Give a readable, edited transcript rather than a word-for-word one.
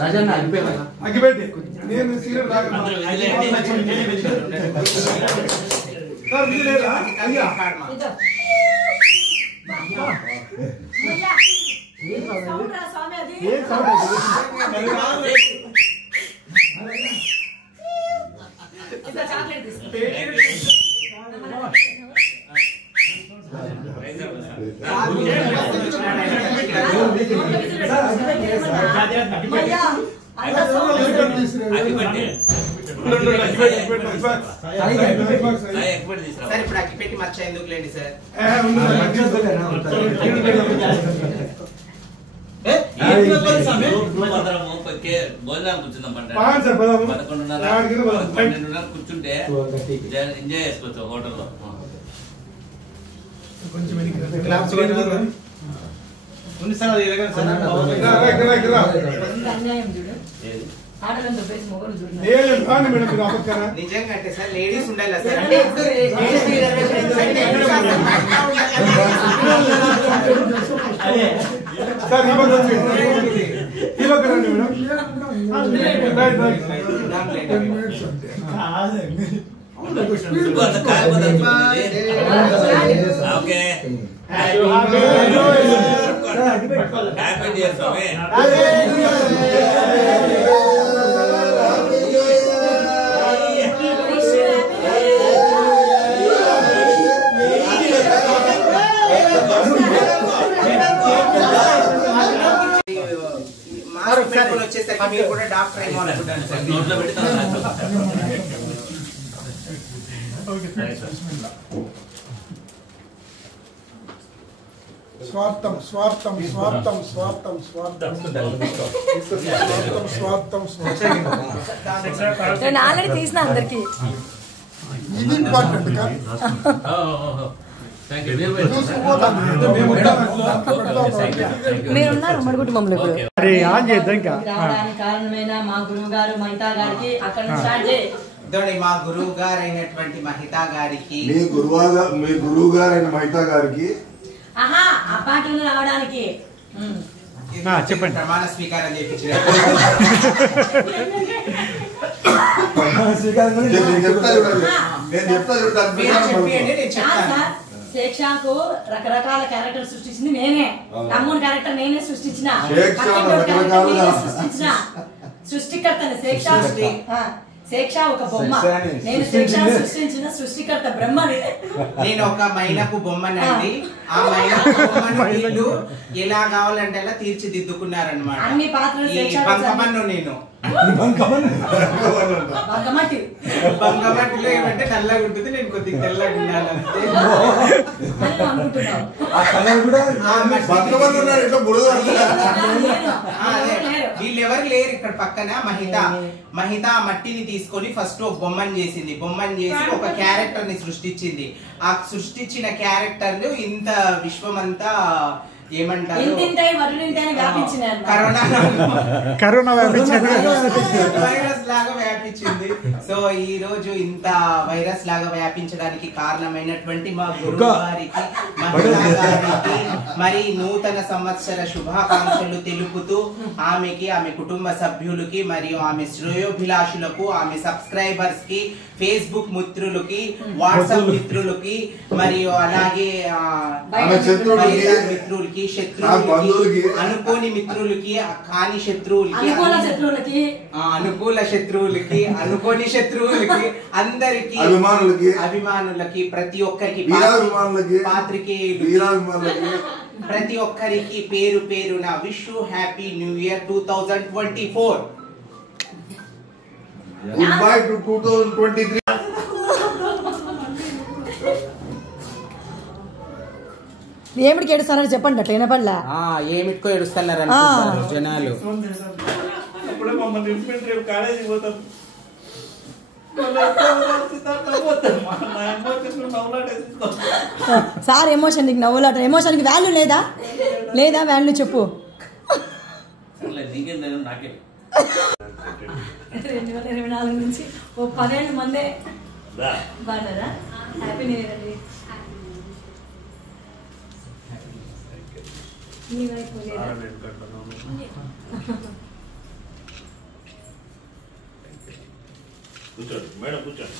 రాజన్న అగ్గిపెట్టి నేను serial sir ఇప్పుడు అగ్గిపెట్టి మర్చ ఎందుకు లేండి సార్ భోజనాలు కూర్చుందాం 11:30 కూర్చుంటే ఎంజాయ్ చేసుకోవచ్చు హోటల్లో. నిజంగా అంటే సార్ లేడీస్ ఉండాలి సార్ వచ్చేసరికి మీరు కూడా డాక్టర్ ఏమో అనుకుంటాను స్వార్థం స్వార్థం స్వార్థం స్వార్థం స్వార్థం స్వార్థం స్వార్థం నేను ఆల్రెడీ తీసిన అందరికి ఇది ఇంపార్టెంట్ మీరున్నారు ఉమ్మడి కుటుంబంలో ఇప్పుడు కారణమైన మా గురువు గారు మహితా గారికి అక్కడ స్టార్ట్ చేయి. మా గురువు గారు అయినటువంటి మహితా గారికి మీ గురువు గారు అయిన మహితా గారికి అపార్ట్మెంట్ రావడానికి చెప్పండి ప్రమాణ స్వీకారం చేయించిన శేక్షాకు రకరకాల క్యారెక్టర్ సృష్టించింది నేనే. తమ్ముని క్యారెక్టర్ నేనే సృష్టించిన సృష్టికర్తని శేక్ష ఒక బొమ్మ. నేను శేక్ష సృష్టించిన సృష్టికర్త బ్రహ్మని. నేను ఒక మైలకు బొమ్మనండి. ఆ మైలకు బొమ్మను వీళ్ళు ఎలా కావాలంటే అలా తీర్చిదిద్దుకున్నారనమాట. అన్ని పాత్రలు నేను బంగమట్టిలో ఏమంటే నల్లగా ఉంటుంది, నేను కొద్దిగా తెల్లగా ఉండాలంటే వీళ్ళెవరు లేరు ఇక్కడ పక్కన. మహిత మట్టిని తీసుకొని ఫస్ట్ ఒక బొమ్మని చేసింది. బొమ్మని చేసి ఒక క్యారెక్టర్ ని సృష్టించింది. ఆ సృష్టించిన క్యారెక్టర్ ఇంత విశ్వమంతా ఏమంటారు కరోనా వైరస్ లాగా వ్యాపించింది. సో ఈ రోజు ఇంత వైరస్ లాగా వ్యాపించడానికి కారణమైనటువంటి మా గురువు గారికి మహిళా గారికి మరి నూతన సంవత్సర శుభాకాంక్షలు తెలుపుతూ ఆమెకి, ఆమె కుటుంబ సభ్యులకి మరియు ఆమె శ్రేయోభిలాషులకు, ఆమె సబ్స్క్రైబర్స్ కి, ఫేస్బుక్ మిత్రులకి, వాట్సాప్ మిత్రులకి మరియు అలాగే మిత్రులకి, శత్రువులకి, అనుకోని మిత్రులకి, కాని శత్రువులకి, అనుకూల శత్రువులకి, అనుకోని శత్రువులకి, అందరికి అభిమానులకి, ప్రతి ఒక్కరికి, పాత్రికేయులకి, ప్రతి ఒక్కరికి పేరు పేరున wish you happy new year 2024. Goodbye to 2023. ఏమిటికి ఏడుస్తారని చెప్పండి అట్లా వినపడలా. ఏమిటికో ఏడుస్తున్నారు అనుకుంటారు జనాలు. అప్పుడే మమ్మల్ని ఇంప్లిమెంట్ రేపు కాలేజీకి పోతాం. సార్ ఎమోషన్ నీకు నవ్వులాట, ఎమోషన్కి వాల్యూ లేదా? లేదా వాల్యూ చెప్పు. 2024 నుంచి ఓ 10 ఏళ్ళ మందే బాగున్నారా? హ్యాపీ న్యూ ఇయర్ అండి. మీ వైపు లేదా? కూర్చోండి మేడం, కూర్చోండి.